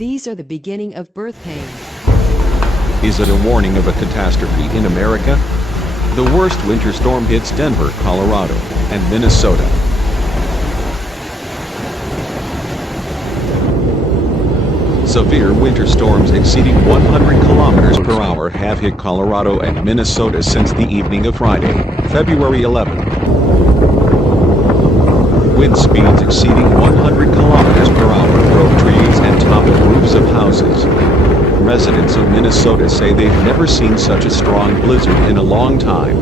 These are the beginning of birth pains. Is it a warning of a catastrophe in America? The worst winter storm hits Denver, Colorado, and Minnesota. Severe winter storms exceeding 100 kilometers per hour have hit Colorado and Minnesota since the evening of Friday, February 11th. Wind speeds exceeding 100 kilometers per hour broke trees and toppled roofs of houses. Residents of Minnesota say they've never seen such a strong blizzard in a long time.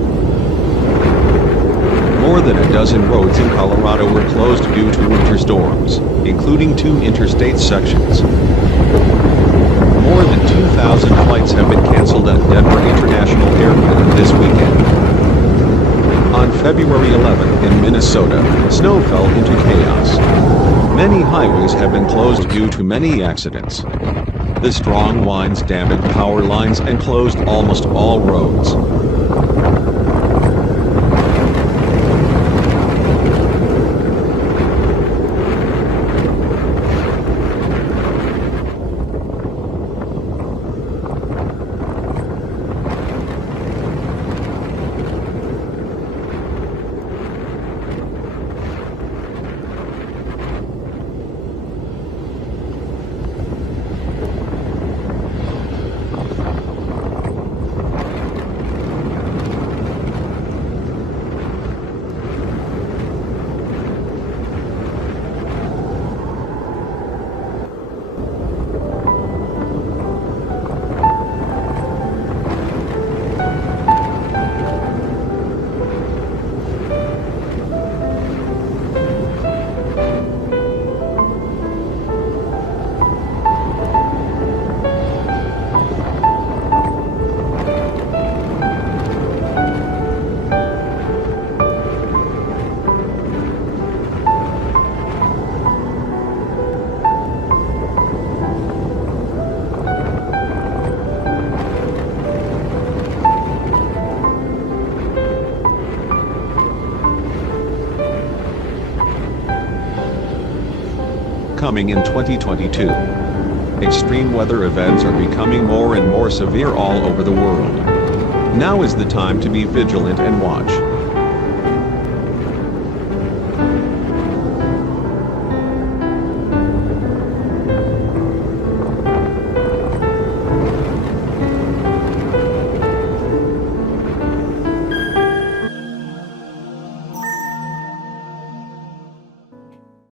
More than a dozen roads in Colorado were closed due to winter storms, including 2 interstate sections. More than 2,000 flights have been canceled at Denver International Airport this weekend. On February 11th in Minnesota, snow fell into chaos. Many highways have been closed due to many accidents. The strong winds damaged power lines and closed almost all roads. Coming in 2022. Extreme weather events are becoming more and more severe all over the world. Now is the time to be vigilant and watch.